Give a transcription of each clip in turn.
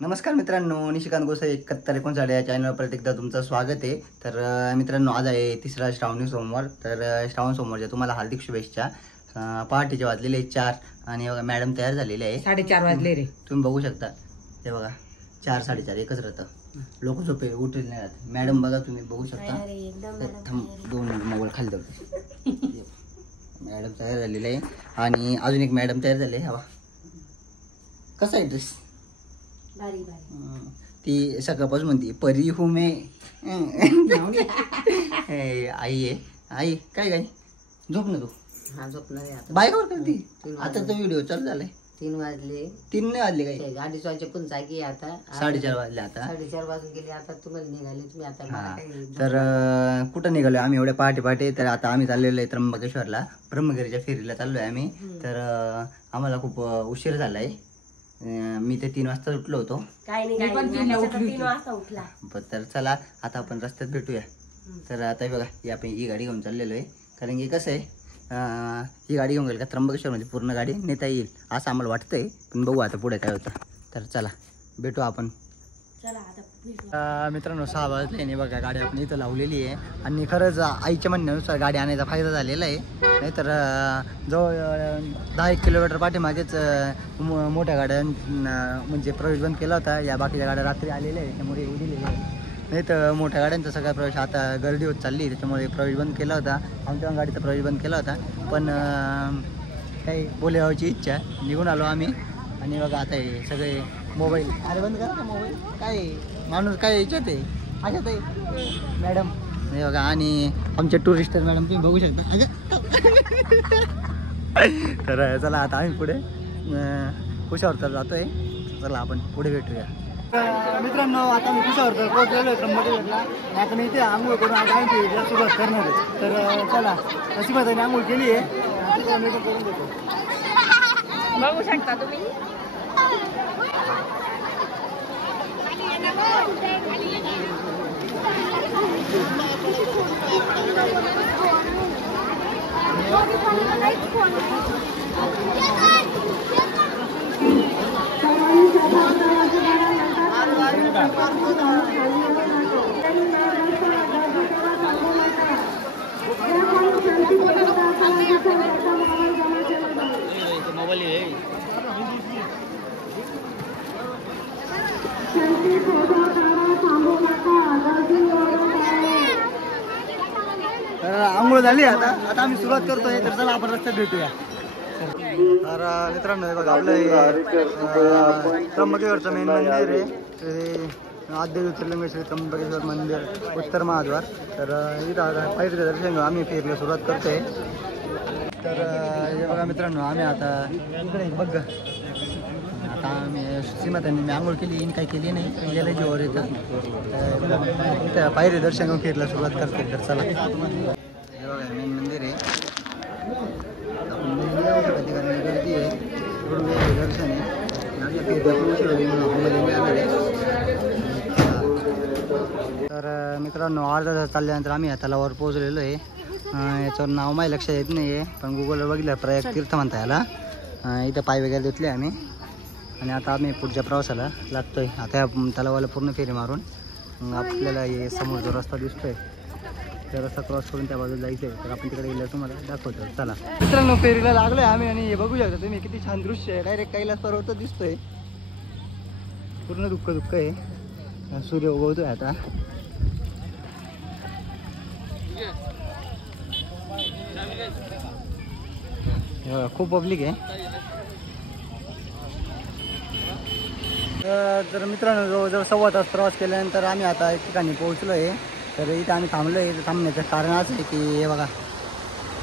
नमस्कार मित्रांनो, निशिकांत गोसाई 71 या चॅनलवर परत एकदा तुमचं स्वागत आहे. तर मित्रांनो, आज आहे तिसरा श्रावणी सोमवार. तर श्रावण सोमवारच्या तुम्हाला हार्दिक शुभेच्छा. पहाटेचे वाजलेले 4 आणि बघा मॅडम तयार झालेले आहे. 4:30 वाजले रे. तुम्ही बघू शकता. हे बघा 4 4:30 एकच राहतं. लोक झोपे उठले नाही राहत. मॅडम बघा तुम्ही बघू शकता. दोन मोबाईल खाली जातो. मॅडम तयार झालेले आहे आणि अजून एक मॅडम तयार झाले. हवा कसा आहे ड्रेस? ती सकाळपासून म्हणते परी हूं मैं. आई आहे. आई काय काय झोप ना तू. हा झोपणार बायकावर करते आता. तो व्हिडिओ चालू झालाय. 3 वाजले. 3 नाही वाजले काय? गाडी वाजचे पण जागी आता 4:30 वाजले आता. 4:30 वाजून गेले. आता तुम्हाला निघाले तुम्ही आता. तर कुठं निघालो आम्ही एवढ्या पहाटे? तर आता आम्ही चाललेलो आहे त्र्यंबकेश्वरला. ब्रह्मगिरीच्या फेरीला चाललोय आम्ही. तर आम्हाला खूप उशीर झालाय. मी ते 3 वाजता उठलो होतो. तर चला आता आपण रस्त्यात भेटूया. तर आता बघा ही गाडी घेऊन चाललेलो आहे. कारण की कसं आहे, ही गाडी घेऊन गेली का त्र्यंबकेश्वरमध्ये पूर्ण गाडी नेता येईल असं आम्हाला वाटतंय. पण बघू आता पुढे काय होतं. तर चला भेटू आपण. मित्रांनो 6 वाजले आणि बघा गाडी आपण इथं लावलेली आहे. आणि खरंच आईच्या म्हणण्यानुसार गाडी आणायचा फायदा झालेला आहे. नाहीतर जवळ 10-1 किलोमीटर पाठीमागेच मोठ्या गाड्या म्हणजे प्रवेश बंद केला होता. या बाकीच्या गाड्या रात्री आलेल्या आहे त्यामुळे येऊ दिलेल्या आहे. नाही तर मोठ्या गाड्यांचा सगळा प्रवेश आता गर्दी होत चालली त्याच्यामुळे प्रवेश बंद केला होता. आमच्या गाडीचा प्रवेश बंद केला होता. पण काही बोलायची इच्छा निघून आलो आम्ही. आणि बघा आता हे सगळे मोबाईल. अरे बंद करा मोबाईल. काय माणूस काय याच्यात आहे अशात आहे मॅडम. हे बघा आणि आमचे टुरिस्टर मॅडम तुम्ही बघू शकता. तर चला आता आम्ही पुढे कुशावर तर जातोय. चला आपण पुढे भेटूया. मित्रांनो आता मी कुशावर तर पोहोचलेलो आहे त्र्यंबकेश्वरला. आता मी इथे आंघोळ करून आता आम्ही सुरुवात करणार आहे. तर चला अशी माझ्या आंघोळ केली आहे. करून देतो. बघू शकता तुम्ही. मोबाईल आहे. तर आंघोळ झाली आता आम्ही सुरुवात करतोय. तर चला आपण रस्त्यात भेटूया. तर मित्रांनो हे बघा आपलं त्र्यंबकेश्वरचं मेन मंदिर आहे. आद्य ज्योतिर्लिंग श्री त्र्यंबकेश्वर मंदिर उत्तर महाद्वार. तर इथं पायरी दर्शन आम्ही फेरीला सुरुवात करतोय. तर हे बघा मित्रांनो आम्ही आता इकडे बघ आता आम्ही सीमातांनी मी आंघोळ केली काही केली नाही. गेल्या जीवर येतं इथं पायरी दर्शन घेऊन फेरीला सुरुवात करते. तर चला हे बघा मेन मंदिर आहे. गर्दी आहे दर्शन आहे. तर मित्रांनो अर्धा तास चालल्यानंतर आम्ही या तलावावर पोहोचलेलो आहे. याच्यावर नाव माझ्या लक्षात येत नाही आहे पण गुगलवर बघितलं प्रयाग तीर्थ म्हणता याला. इथं पाय वगैरे धुतले आम्ही आणि आता आम्ही पुढच्या प्रवासाला लागतोय. आता या तलावाला पूर्ण फेरी मारून आपल्याला हे समोर जो रस्ता दिसतोय त्या रस्ता क्रॉस करून त्या बाजूला जायचं आहे. तर आपण तिकडे गेल्यावर तुम्हाला दाखवतो. चला मित्रांनो फेरीला लागलोय आम्ही आणि हे बघू शकता तुम्ही किती छान दृश्य आहे. डायरेक्ट कैलास पर्वत दिसतोय. पूर्ण दुःख आहे. सूर्य उगवतोय आता. खूप पब्लिक आहे. तर मित्रांनो जवळजवळ 1.25 तास प्रवास केल्यानंतर आम्ही आता एक ठिकाणी पोहोचलो आहे. तर इथं आम्ही थांबलो आहे. इथं थांबण्याचं कारण असं आहे की हे बघा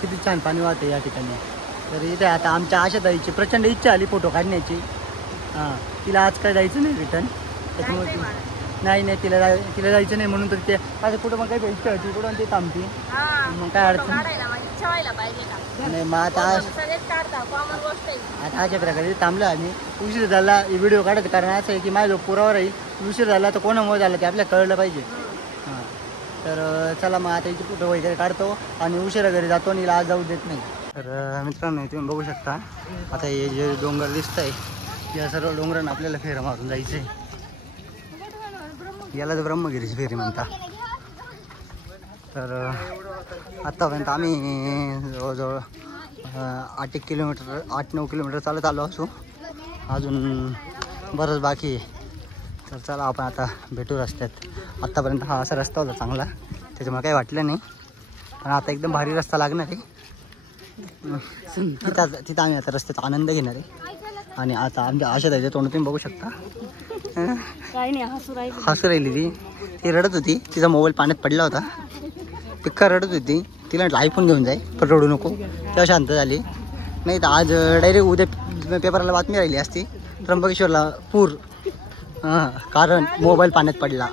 किती छान पाणी वाहते या ठिकाणी. तर इथे आता आमच्या आशाताईची प्रचंड इच्छा आली फोटो काढण्याची. तिला आज काय जायचं नाही रिटर्न. त्याच्यामुळे नाही तिला जायचं नाही म्हणून तर ते आता कुठं मग काही इच्छा होती कुठं ते थांबती. मग काय अडचण नाही. मग आता अशा प्रकारे थांबलं आम्ही. उशीर झाला व्हिडिओ काढायचं कारण असं आहे की माझा जो पुरावा राहील उशीर झाला तर कोणामुळे झाला ते आपल्याला कळलं पाहिजे. तर चला मग आता इथे फोटो वगैरे काढतो आणि उशिरा घरी जातो आणि आज जाऊ देत नाही. तर मित्रांनो तुम्ही बघू शकता आता हे जे डोंगर दिसत आहे या सर्व डोंगरांना आपल्याला फेरा मारून जायचं आहे. याला तर ब्रह्मगिरीची फेरी म्हणता. तर आत्तापर्यंत आम्ही जवळजवळ 8-9 किलोमीटर चालत आलो असू. अजून बरंच बाकी आहे. तर चला आपण आता भेटू रस्त्यात. आत्तापर्यंत हा असा रस्ता होता चांगला, त्याच्यामुळे काही वाटलं नाही. पण आता एकदम भारी रस्ता लागणार आहे. तिथं आम्ही आता रस्त्याचा आनंद घेणार आहे. आणि आता आमच्या आशा द्यायच्या तोंड तुम्ही बघू शकता. हसू राहिली ती रडत होती. तिचा मोबाईल पाण्यात पडला होता. पिक्का रडत होती. तिला म्हटलं आयफोन घेऊन जाय, पण रडू नको. तेव्हा शांत झाली. नाही तर आज डायरेक्ट उद्या पेपरला बातमी राहिली असती, त्र्यंबकेश्वरला पूर. कारण मोबाईल पाण्यात पडला.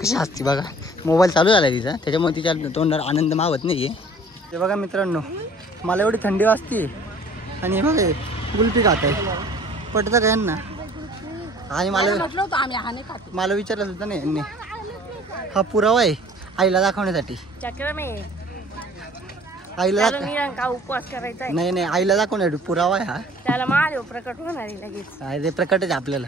कशी असती बघा. मोबाईल चालू झाला तिचा, त्याच्यामुळे तिच्या तोंडावर आनंद मावत नाही आहे. ते बघा मित्रांनो, मला एवढी थंडी वाजते आणि बघा कुल्फी खात आहे. पटतं का यांना? आणि मला विचारलं होतं नाही यांनी. हा पुरावा आहे आईला दाखवण्यासाठी. आईला उपवास करायचा नाही आईला दाखवण्यासाठी पुरावा आहे हा. त्याला महादेव प्रकट होणार आहे लगेच. ते प्रकट आहे आपल्याला,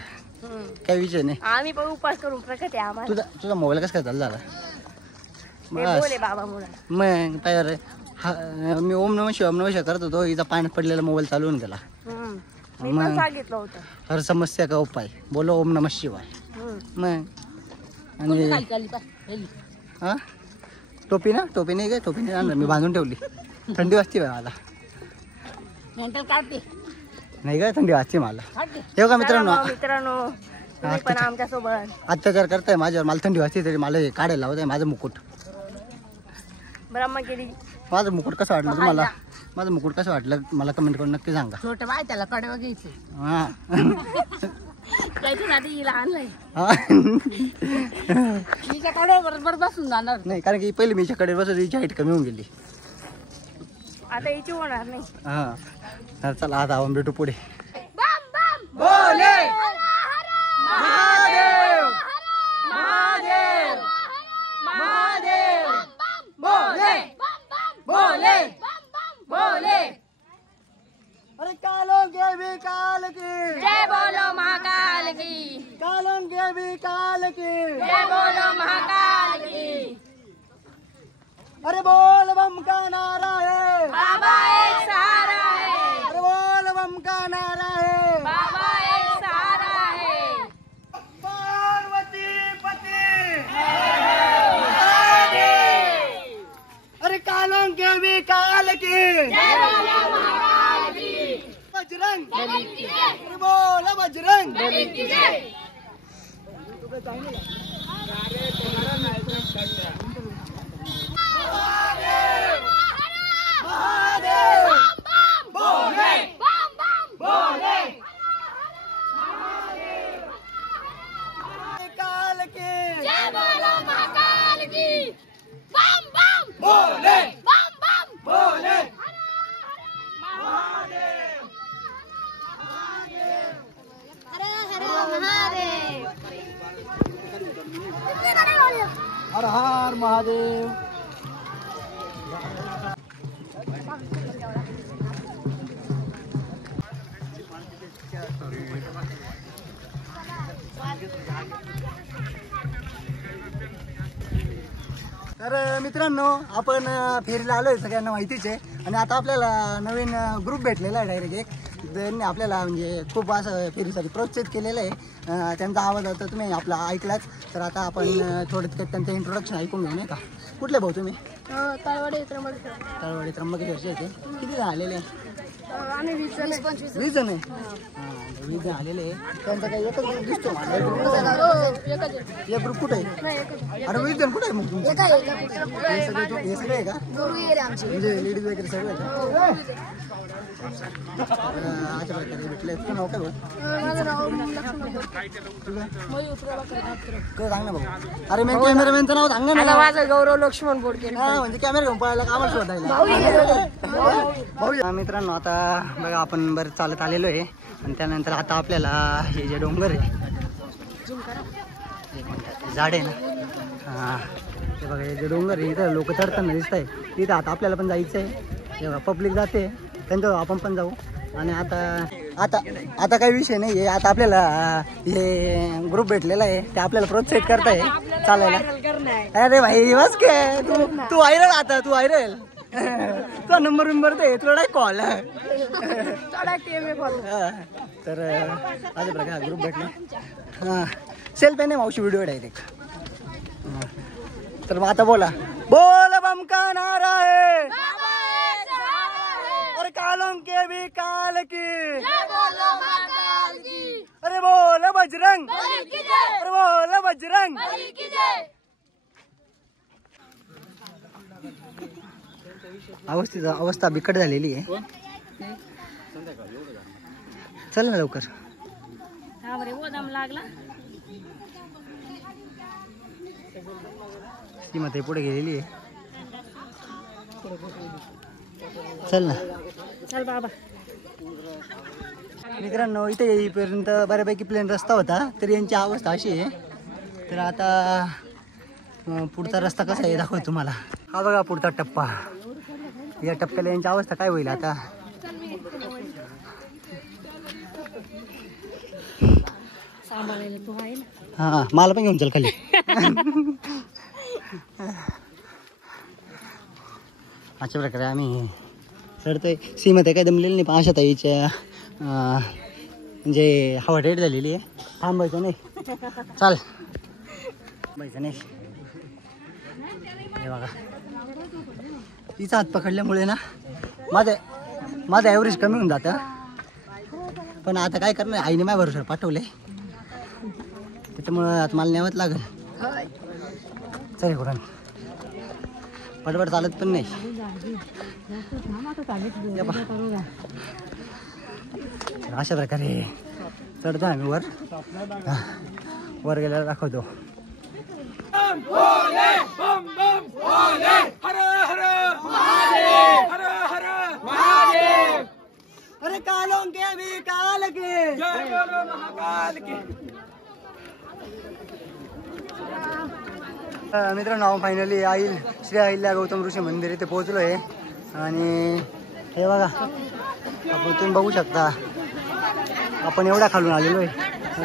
काही विषय नाही. आम्ही पण उपवास करून प्रकट आहे आम्हाला. तुझा मोबाईल कसं काय चालू झाला? बाबा मुला मग काय हा, मी ओम नमः शिवाय करत होतो. हिचा पाण्यात पडलेला मोबाईल चालू होऊन गेला. मग सांगितलं होतं हर समस्या का उपाय बोलो ओम नमः शिवाय. मग आणि हा टोपी नाही काय? टोपी नाही आणणार मी, बांधून ठेवली. थंडी वाजते मला. नाही काय थंडी वाजते मला. हे का मित्रांनो पण आमच्या सोबत अत्याचार करताय माझ्यावर. मला थंडी वाजते तरी मला हे काढायला लावत आहे माझं मुकुट. ब्रह्मगिरी माझं मुकुट कसं वाटलं तुम्हाला? माझं मुकुट कसं वाटलं मला कमेंट करून नक्की सांगा. छोटं बाय त्याला कडवं घ्यायचं. हा त्याच्यासाठी हिला आणलंय. बरोबर बसून जाणार नाही, कारण की पहिले मी हिच्याकडे बसत हिची हाईट कमी होऊन गेली. आता हिची होणार नाही. हा चला आता आपण भेटू पुढे. अरे कालों के भी काल की जय बोलो महाकाल की. कालों के भी काल की जय बोलो महाकाल की. अरे बोल बम का नारा है, बाबा एक सहारा है. अरे बोल बम का नारा है. बाबा एक सहारा है. पार्वती पति अरे कालों के भी काल की जय बोलो महाकाल की. बजरंग अरे बोल बजरंग की जय. महादेव बोले बोले काल की जय बोलो महाकाल की. बम बम बोले बम बम बोले हर हर महादेव. तर मित्रांनो आपण फेरीला आलोय, सगळ्यांना माहितीच आहे. आणि आता आपल्याला नवीन ग्रुप भेटलेला आहे डायरेक्ट एक. त्यांनी आपल्याला म्हणजे खूप असं फेरीसाठी प्रोत्साहित केलेलं आहे. त्यांचा आवाज आता तुम्ही आपला ऐकलाच. तर आता आपण थोडं त्यांचं इंट्रोडक्शन ऐकून घेऊ नये का. कुठले भाऊ तुम्ही? तळवडे त्र्यंबकेश्वरचे होते. किती जण आलेले? आम्ही 20-25 20 जण आहे. हां 20 जण आलेले आहे. त्यांचा काही एकच ग्रुप दिसतो मला. एक ग्रुप कुठे आहे? अरे 20 जण कुठे आहे मग तुमचे? हे सगळे आहे का? म्हणजे लेडीज वगैरे सगळे आहे का? अशा प्रकारे भेटले. तुझं नाव काय भाऊ? काय सांग ना भाऊ. अरे मी कॅमेरामॅनचं नाव सांगा ना. माझं गौरव लक्ष्मण बोडके. हा म्हणजे कॅमेरा घेऊन पळायला का आम्हाला शोधायला. भाऊ मित्रांनो आता बघा आपण बरं चालत आलेलो आहे. आणि त्यानंतर आता आपल्याला हे जे डोंगर आहे झाड आहे ना, हां ते बघा हे जे डोंगर आहे इथं लोक चढताना दिसत आहे. तिथं आता आपल्याला पण जायचं आहे. जेव्हा पब्लिक जाते त्यांच्यावर आपण पण जाऊ. आणि आता आता आता काही विषय नाही आहे. आता आपल्याला हे ग्रुप भेटलेला आहे, ते आपल्याला प्रोत्साहित करताय चालायला. अरे भाई बस काय तू व्हायरल, आता तू व्हायरल. तुझा नंबर दे, तुला कॉल. तर अशा प्रकारे ग्रुप भेटला. हां सेल्फी नाही मावशी, व्हिडिओ डायरेक्ट. तर मग आता बोल बम का नारा है और कालों के भी काल की. अरे बोल बजरंग, अरे बोल बजरंग. अवस्था बिकट झालेली आहे. चल ना लवकर. सीमा ते पुढे गेलेली आहे. चल ना. चल बाबा. मित्रांनो इथे येईपर्यंत बऱ्यापैकी प्लेन रस्ता होता, तर यांची अवस्था अशी आहे. तर आता पुढचा रस्ता कसा आहे दाखवतो तुम्हाला. हा बघा पुढचा टप्पा. या टप्प्याला यांची अवस्था काय होईल आता. हा मला पण घेऊन चल खाली. अशा प्रकारे आम्ही चढतोय. सीमा ते काय दमलेली नाही, पण आशा ताईच्या म्हणजे हवा डेट झालेली आहे. थांबायचं नाही, चाल थांबायचं नाही. हे बघा तिचा हात पकडल्यामुळे ना माझं ॲव्हरेज कमी होऊन जातं. पण आता काय करणार, आईने माझ्या भरोश्यावर पाठवले, त्याच्यामुळं आता मला न्यावंच लागेल. चल कुठं पटपट चालत पण नाही. अशा प्रकारे चढतो आम्ही वर गेल्याला दाखवतो. अरे कालों के भी काल के. मित्रांनो फायनली श्री अहिल्या गौतम ऋषी मंदिर इथे पोहोचलो आहे. आणि हे बघा आपण तुम्ही बघू शकता, आपण एवढ्या खालून आलेलो आहे.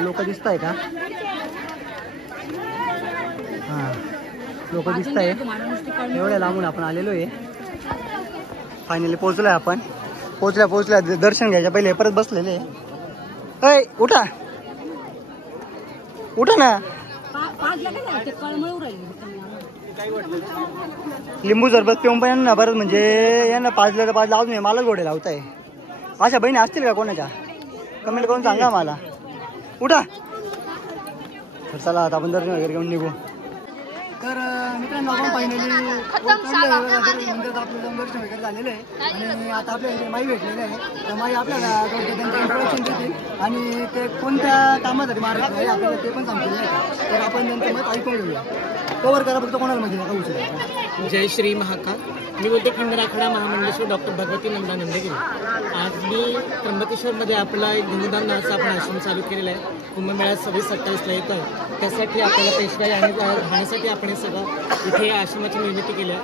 लोक दिसत आहे का. हां लोक दिसत आहे, एवढ्या लांबून आपण आलेलो आहे. फायनली पोहोचलो आहे आपण. पोहोचल्या दर्शन घ्यायच्या पहिले परत बसलेले. अय उठा ना. लिंबू सरबत पिऊन पण यांना बरंच, म्हणजे यांना 5 लावून मलाच घोडे लावताय. अशा बहिणी असतील का कोणाच्या, कमेंट करून सांगा मला. उठा. तर चला आता आपण दर्शन वगैरे घेऊन निघू. तर मित्रांनो आपण फायनली मंदिरात आपलं दर्शन वगैरे झालेलं आहे. आणि आता आपल्याला माई भेटलेले आहे. तर माई आपल्याला त्यांचं इंट्रोडक्शन देतील आणि ते कोणत्या कामासाठी मार्ग आहे आपल्याला ते पण सांगतील नाही का. तर आपण त्यांचं मत ऐकून घेऊया. कवर करा फक्त कोणाला माहिती नका उशीर. जय श्री महाकाल. मी बोलते खंडराखडा महामंडलेश्वर डॉक्टर भगवती नंदा नंदेगिरी. आज मी त्र्यंबकेश्वरमध्ये आपला एक धनुदान नावाचा आपण आश्रम चालू केलेला आहे. कुंभमेळ्यात 26-27 येत आहे. त्यासाठी आपल्याला पेशवाई आणि राहण्यासाठी आपण हे सगळं इथे आश्रमाची निर्मिती केली आहे.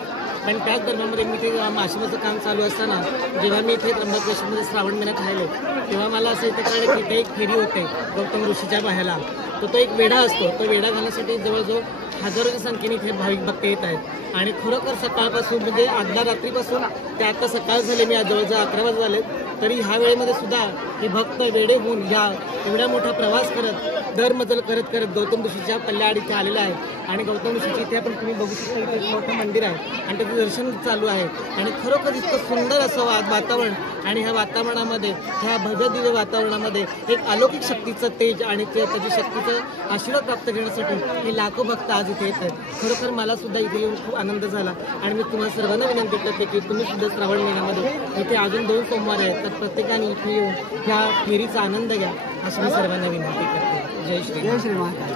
पण त्याच दरम्यानमध्ये मी ते आश्रमाचं काम चालू असताना जेव्हा मी इथे त्र्यंबकेश्वरमध्ये श्रावण महिन्यात राहिले, तेव्हा मला असं इथे कळलं की इथे एक फेरी होते गौतम ऋषीच्या बाहेरला. तो एक वेढा असतो. तो वेढा घालण्यासाठी जवळजवळ हजारोच्या संख्येने इथे भाविक भक्त येत आहेत. आणि खरोखर सकाळपासून म्हणजे आदल्या रात्रीपासून ते आता सकाळ झाले, मी आज जवळजवळ 11 वाजता झाले, तरी ह्या वेळेमध्ये सुद्धा हे भक्त वेडे होऊन ह्या एवढा मोठा प्रवास करत दरमजल करत गौतम ऋषीच्या पल्ल्याआड इथे आलेला आहे. आणि गौतम ऋषीचे इथे आपण तुम्ही बघू शकता, इथे एक मोठं मंदिर आहे आणि त्याचं दर्शन चालू आहे. आणि खरोखर इतकं सुंदर असं वातावरण. आणि ह्या वातावरणामध्ये, ह्या भव्य दिव्य वातावरणामध्ये एक अलौकिक शक्तीचं तेज आणि त्याची शक्तीचं आशीर्वाद प्राप्त करण्यासाठी हे लाखो भक्त आज इथे येत आहेत. खरोखर मला सुद्धा इथे येऊन खूप आनंद झाला. आणि मी तुम्हाला सर्वांना विनंती करते की तुम्ही सुद्धा श्रावण महिन्यामध्ये इथे अजून 2 सोमवार आहेत, तर प्रत्येकाने इथे येऊन ह्या फेरीचा आनंद घ्या अशी मी सर्वांना विनंती करते. जय श्री महाकाल.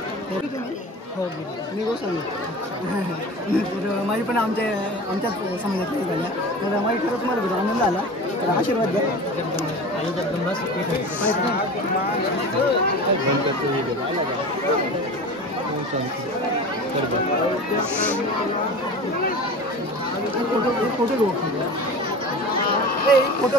हो मी गोष्ट तर माई पण आमच्याच समाजात झाल्या. तर माई खरंच मला खूप आनंद आला. तर आशीर्वाद द्या. आई जगदंबा सुखी फोटो घेऊ. फोटो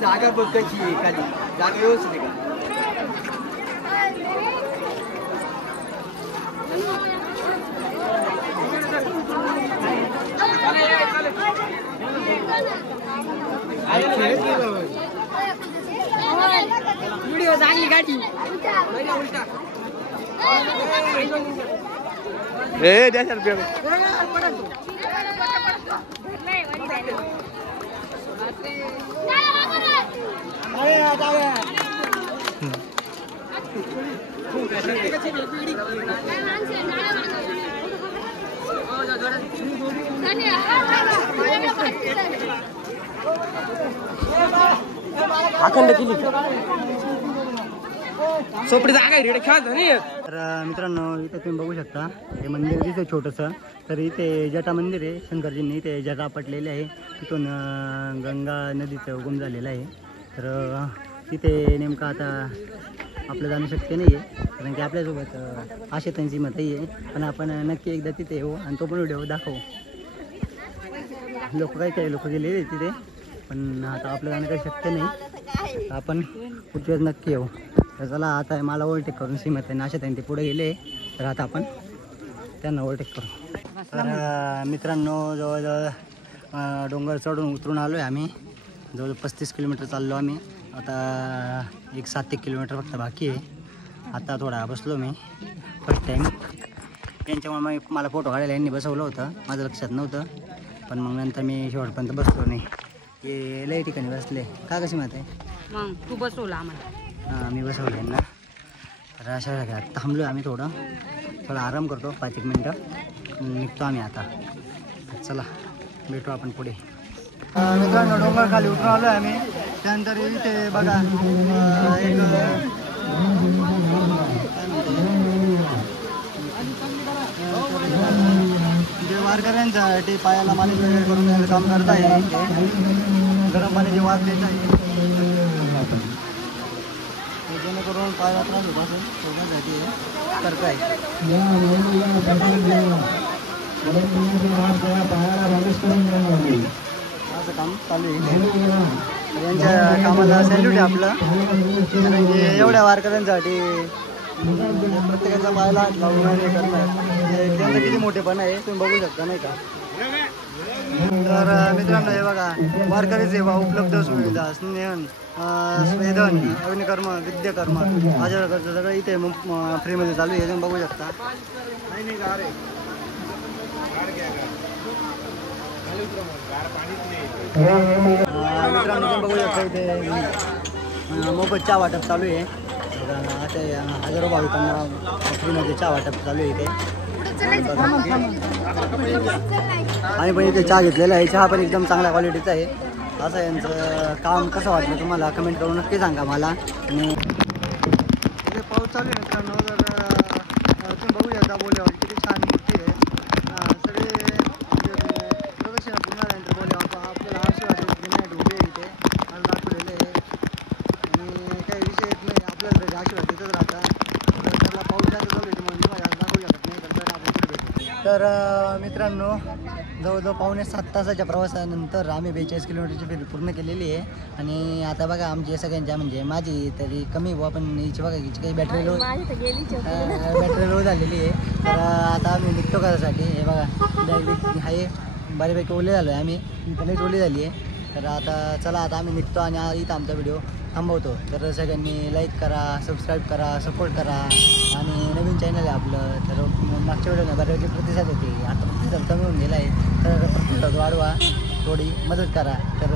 जागा बघायची एखादी जागा व्यवस्थित आहे का? व्हिडिओ चांगली गाडी अखंड केली सोपडी जागा आहे रे खेळत नाही. तर मित्रांनो इथे तुम्ही बघू शकता हे मंदिर दिसतं छोटंसं. तर इथे जटा मंदिर आहे शंकरजींनी इथे जटा पटलेले आहे. तिथून गंगा नदीचं उगम झालेलं आहे. तर तिथे नेमकं आता आपलं जाणं शक्य नाही आहे कारण की आपल्यासोबत आशेतांची मतही आहे. पण आपण नक्की एकदा तिथे येऊ आणि तो पण व्हिडिओ दाखवू. लोक काही लोक गेलेले आहे तिथे पण आता आपलं जाणं काही शक्य नाही. आपण पुढच्या वेळेस नक्की येऊ. तर चला आता मला ओव्हरटेक करून सीमत आहे आशेतांनी ते पुढे गेले. तर आता आपण त्यांना ओव्हरटेक करू. तर मित्रांनो जवळजवळ डोंगर चढून उतरून आलो आहे आम्ही. जवळजवळ 35 किलोमीटर चाललो आम्ही. आता 7 किलोमीटर फक्त बाकी आहे. आता थोडा बसलो मी फर्स्ट टाईम. त्यांच्यामुळे मला फोटो काढायला यांनी बसवलं होतं. माझं लक्षात नव्हतं पण मग नंतर मी शेवटपर्यंत बसलो नाही. ते लई ठिकाणी बसले का कशी माहिती आहे मग तू बसवला आम्हाला. हां मी बसवलं यांना. तर अशा वेळेला थांबलो आम्ही थोडा आराम करतो 5-1 मिनटं निघतो आम्ही आता. चला भेटू आपण पुढे. मित्रांनो डोंगर खाली उतरून आलो आहे आम्ही. त्यानंतर इथे बघा एक जे वारकऱ्यांसाठी पायाला मालिश वगैरे करून द्यायचं काम करत आहे. गरम पाण्याची वाफ देत आहे जेणेकरून पायाला त्रास होपासून शोधण्यासाठी करत आहे. असं काम चालू आहे. यांच्या कामाला सॅल्यूट आहे आपलं. म्हणजे एवढ्या वारकऱ्यांसाठी प्रत्येकाचा पायाला हात लावून हे करणार त्यांचं किती मोठेपण आहे तुम्ही बघू शकता नाही का. तर मित्रांनो हे बघा वारकरी सेवा उपलब्ध सुविधा स्नेहन स्वेदन अग्निकर्म विद्याकर्म आजारकरचं सगळं इथे फ्रीमध्ये चालू आहे तुम्ही बघू शकता. मित्रांनो तुम्ही बघू शकता इथे मोफत चहा वाटप चालू आहे. असे हजारो भाविकांना फ्रीमध्ये चहा वाटप चालू आहे इथे. आणि पण इथे चहा घेतलेला आहे. चहा पण एकदम चांगल्या क्वालिटीचा आहे. असं यांचं काम कसं वाटलं तुम्हाला कमेंट करून नक्की सांगा मला. आणि इथे पाऊस चालू आहे मित्रांनो. तर तुम्ही बघू शकता बोलेवाडी किती छान मूर्ती आहे. सगळे प्रदक्षिणा पुन्हा बोलेवाड आपल्याला आशीर्वाद विनायक उभे इथे आज दाखवलेले आहे. आणि काही विषय येत नाही आपल्याला त्याचे आशीर्वाद देतच राहतात. त्याला पाऊस जास्त चालू आहे म्हणून आज दाखवू शकत नाही. तर आपण कुठे भेटू. तर मित्रांनो जवळजवळ 7.5 तासाच्या प्रवासानंतर आम्ही 42 किलोमीटरची फेरी पूर्ण केलेली आहे. आणि आता बघा आमची सगळ्यांच्या म्हणजे माझी तरी कमी व पण हिची बघा हिची काही बॅटरी लो झालेली आहे. तर आता आम्ही निघतो करायसाठी. हे बघा डायरेक्ट आहे बऱ्यापैकी ओले झालो आहे आम्ही. लईच ओली झाली आहे. तर आता चला आता आम्ही निघतो आणि इथं आमचा व्हिडिओ थांबवतो. तर सगळ्यांनी लाईक करा, सबस्क्राईब करा, सपोर्ट करा. आणि नवीन चॅनल आहे आपलं. तर मागच्या व्हिडिओला बऱ्यापैकी प्रतिसाद होते. आता प्रतिसाद कमी होऊन गेला आहे. तर प्रतिसाद वाढवा, थोडी मदत करा. तर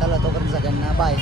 चला तोपर्यंत सगळ्यांना बाय.